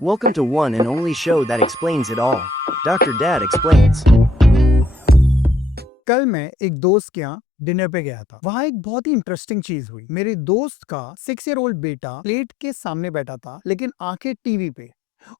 Welcome to one and only show that explains it all. Dr. Dad explains. कल मैं एक दोस्त के यहाँ डिनर पे गया था। वहाँ एक बहुत ही इंटरेस्टिंग चीज हुई। मेरे दोस्त का 6 ईयर ओल्ड बेटा प्लेट के सामने बैठा था, लेकिन आंखें टीवी पे।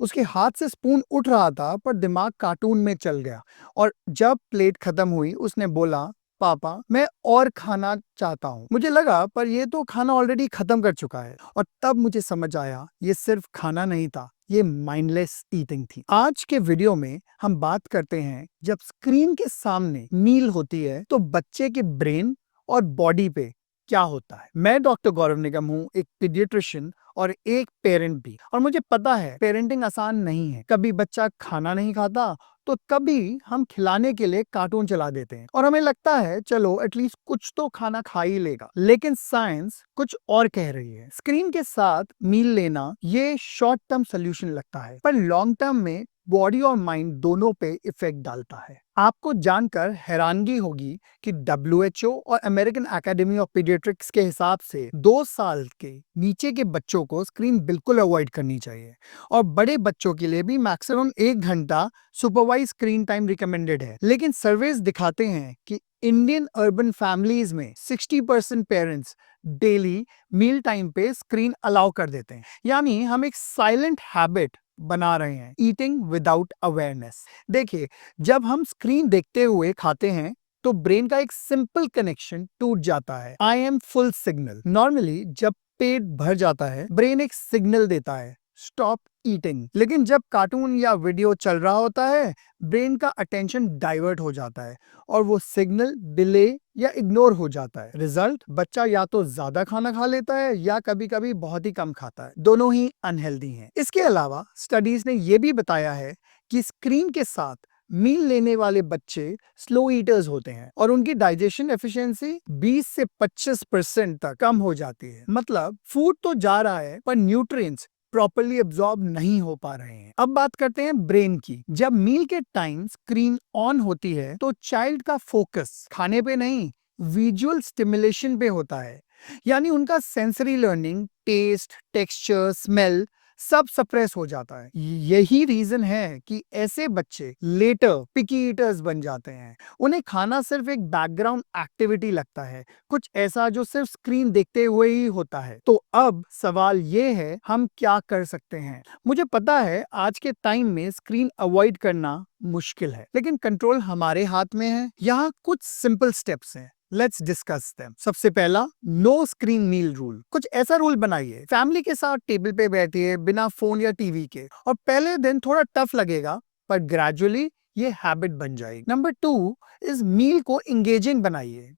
उसके हाथ से स्पून उठ रहा था, पर दिमाग कार्टून में चल गया। और जब प्लेट खत्म हुई, उसने बोला, पापा मैं और खाना चाहता हूँ। मुझे लगा पर ये तो खाना ऑलरेडी खत्म कर चुका है। और तब मुझे समझ आया, ये सिर्फ खाना नहीं था, ये माइंडलेस ईटिंग थी। आज के वीडियो में हम बात करते हैं, जब स्क्रीन के सामने मील होती है तो बच्चे के ब्रेन और बॉडी पे क्या होता है। मैं डॉक्टर गौरव निगम हूँ, एक पीडियाट्रिशियन और एक पेरेंट भी। और मुझे पता है पेरेंटिंग आसान नहीं है। कभी बच्चा खाना नहीं खाता तो कभी हम खिलाने के लिए कार्टून चला देते हैं और हमें लगता है चलो एटलीस्ट कुछ तो खाना खा ही लेगा। लेकिन साइंस कुछ और कह रही है। स्क्रीन के साथ मील लेना ये शॉर्ट टर्म सोल्यूशन लगता है, पर लॉन्ग टर्म में बॉडी और माइंड दोनों पे इफेक्ट डालता है। आपको जानकर हैरानगी होगी कि WHO और अमेरिकन एकेडमी ऑफ पीडियाट्रिक्स के हिसाब से 2 साल के नीचे के बच्चों को स्क्रीन बिल्कुल अवॉइड करनी चाहिए। और बड़े बच्चों के लिए भी मैक्सिमम 1 घंटा सुपरवाइज स्क्रीन टाइम रिकमेंडेड है। लेकिन सर्वेस दिखाते हैं कि इंडियन अर्बन फैमिलीज में 60% पेरेंट्स डेली मील टाइम पे स्क्रीन अलाउ कर देते हैं। यानी हम एक साइलेंट हैबिट बना रहे हैं, ईटिंग विदाउट अवेयरनेस। देखिए, जब हम स्क्रीन देखते हुए खाते हैं तो ब्रेन का एक सिंपल कनेक्शन टूट जाता है, I am full signal. Normally जब पेट भर जाता है, ब्रेन एक सिग्नल देता है, स्टॉप ईटिंग। लेकिन जब कार्टून या वीडियो चल रहा होता है, ब्रेन का अटेंशन डाइवर्ट हो जाता है और वो सिग्नल डिले या इग्नोर हो जाता है। रिजल्ट, बच्चा या तो ज्यादा खाना खा लेता है या कभी कभी बहुत ही कम खाता है। दोनों ही अनहेल्दी हैं। इसके अलावा स्टडीज ने यह भी बताया है कि स्क्रीन के साथ मील लेने वाले बच्चे स्लो ईटर्स होते हैं और उनकी डाइजेशन एफिशिएंसी 20 से 25% तक कम हो जाती है। मतलब फूड तो जा रहा है, पर न्यूट्रिएंट्स प्रॉपरली एब्जॉर्ब नहीं हो पा रहे हैं। अब बात करते हैं ब्रेन की। जब मील के टाइम स्क्रीन ऑन होती है तो चाइल्ड का फोकस खाने पे नहीं, विजुअल स्टिमुलेशन पे होता है। यानी उनका sensory learning, taste, texture, smell सब सप्रेस हो जाता है। यही रीजन है कि ऐसे बच्चे लेटर पिकी ईटर्स बन जाते हैं। उन्हें खाना सिर्फ एक बैकग्राउंड एक्टिविटी लगता है, कुछ ऐसा जो सिर्फ स्क्रीन देखते हुए ही होता है। तो अब सवाल ये है, हम क्या कर सकते हैं। मुझे पता है आज के टाइम में स्क्रीन अवॉइड करना मुश्किल है, लेकिन कंट्रोल हमारे हाथ में है। यहाँ कुछ सिंपल स्टेप्स हैं, लेट्स डिस्कस देम। सबसे पहला, नो स्क्रीन मील रूल। कुछ ऐसा रूल बनाइए, फैमिली के साथ टेबल पे बैठिए बिना फोन या टीवी के। और पहले दिन थोड़ा टफ लगेगा, पर ग्रेजुअली ये हैबिट बन जाएगी। नंबर 2 इज मील को इंगेजिंग बनाइए।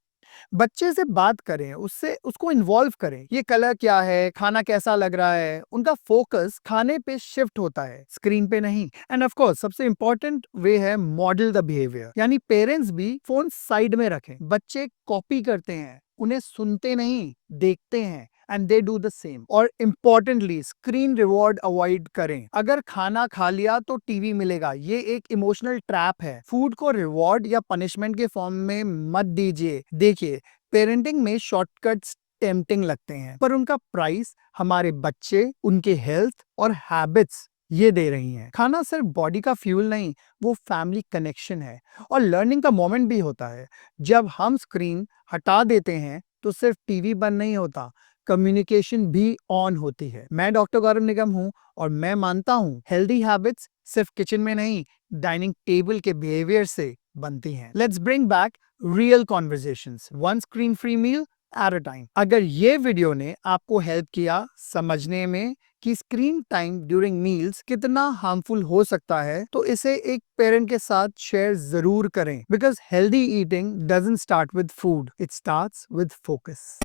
बच्चे से बात करें, उससे उसको इन्वॉल्व करें। ये कलर क्या है, खाना कैसा लग रहा है। उनका फोकस खाने पे शिफ्ट होता है, स्क्रीन पे नहीं। एंड ऑफ कोर्स सबसे इंपॉर्टेंट वे है मॉडल द बिहेवियर। यानी पेरेंट्स भी फोन साइड में रखें। बच्चे कॉपी करते हैं, उन्हें सुनते नहीं, देखते हैं। And they do the same. और इम्पोर्टेंटली स्क्रीन रिवॉर्ड अवॉइड करें। अगर खाना खा लिया तो टीवी मिलेगा, ये एक इमोशनल ट्रैप है। फूड को रिवॉर्ड या पनिशमेंट के फॉर्म में मत दीजिए। देखिए, पेरेंटिंग में शॉर्टकट्स टेम्पटिंग लगते हैं, पर उनका प्राइस हमारे बच्चे, उनके हेल्थ और हैबिट्स ये दे रही हैं। खाना सिर्फ बॉडी का फ्यूल नहीं, वो फैमिली कनेक्शन है और लर्निंग का मोमेंट भी होता है। जब हम स्क्रीन हटा देते हैं तो सिर्फ टीवी बंद नहीं होता, कम्युनिकेशन भी ऑन होती है। मैं डॉक्टर गौरव निगम हूँ और मैं मानता हूँ हेल्दी हैबिट्स सिर्फ किचन में नहीं, डाइनिंग टेबल के बिहेवियर से बनती हैं। Let's bring back real conversations, one screen free meal at a time. अगर ये वीडियो ने आपको हेल्प किया समझने में कि स्क्रीन टाइम ड्यूरिंग मील्स कितना हार्मफुल हो सकता है, तो इसे एक पेरेंट के साथ शेयर जरूर करें। Because healthy eating doesn't start with food, it starts with focus.